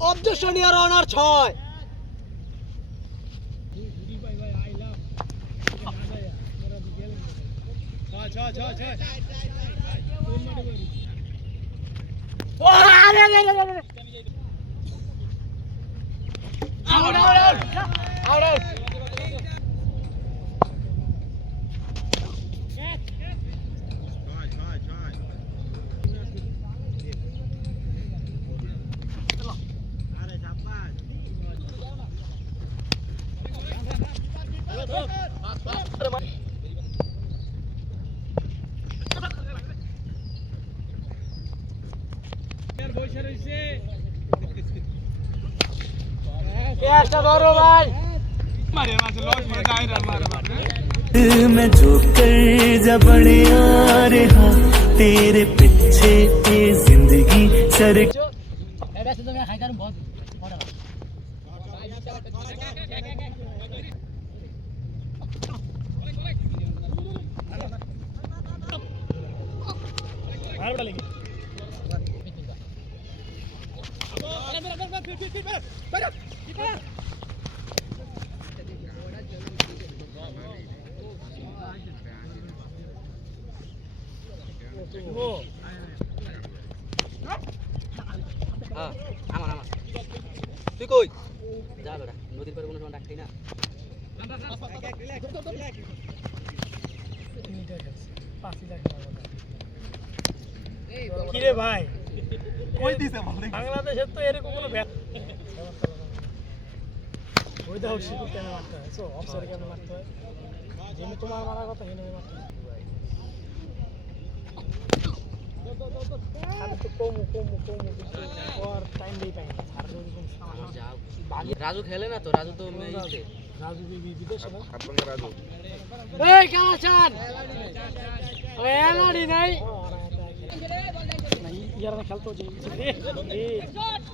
objection your honour 6 मैं जो कर जा बड़े आ रहा तेरे पीछे ये जिंदगी सर তুই কই যা বেটা নদীর পারে কোনো সময় ডাকতেই না কিরে ভাই কই দিছে বাংলাদেশের তো এরকম কোনো ওই দাও শিখতে কেন মারতে হয় সো অফসাইড কেন মারতে হয় যেন তোমার মারার কথা হেনে মারতে হয় আমি তো কমু আর টাইম দেই পাই না আর রাজু খেলে না তো রাজু তো রাজু বিদেশে না আপনার রাজু এই কালাচান ওই এলাড়ি নাই ইয়ারা খেলতো যে এই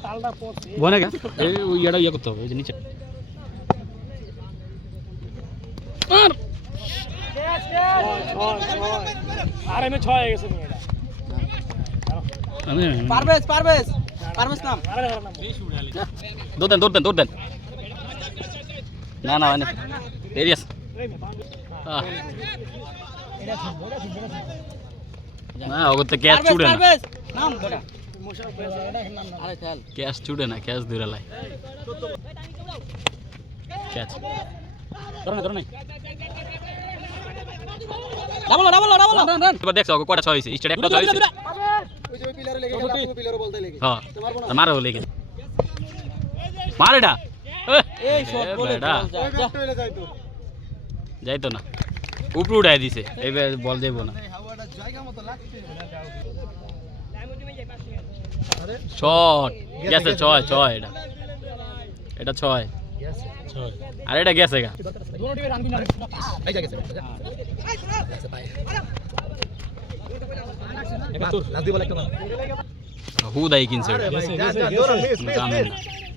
তালটা পড়ছে বনে গা এই ইয়াটা ইয়া করতে হবে এই যে নিচে আর এমে 6 হয়ে গেছে মেয়েটা পারভেজ নাম দৌড় দেন না মানে এরিয়াস না ওগো তো ক্যাচ ছুড়ে না নাম বেটা আরে খেল ক্যাচ ছুড়ে না ক্যাচ ধরে লাই ক্যাচ ধরে না ডাবল রান এবার দেখছো ওগো কয়টা ছয় হইছে স্টেট একটা ছয় হইছে ওই যে পিলারে লেগে গেল আপু পিলারে বলতে লেগে হ্যাঁ মারো লেগে মার এটা এই শট বলে যাইতো না উপরে উড়াই দিছে এইবার বল যাইবো না শট গেছে 6 এটা 6 আর এটা গেছে গা দুটো টিমে রান দিন এই জায়গা গেছে ভাই লাস্ট বল একটা হুদাই কিনছে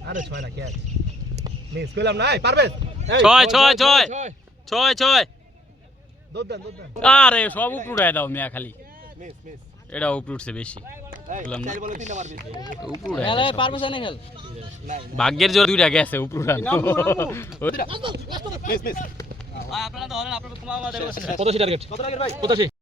আরে 6 না ক্যাচ মিস কইলাম না পারবে 6 দৌড় দেন আরে সব উপরে উড়াই দাও মিয়া খালি মিস এটা উপরে উঠছে বেশি বললাম না বলে তিনটা মারবি উপরে উড়াই খেলে পারভেজ না খেল ভাগ্যের জোর দুইটা গেছে উপরে উড়ানো মিস আপনারা তো হলেন আপনারা তোমার কত টার্গেট ভাই 85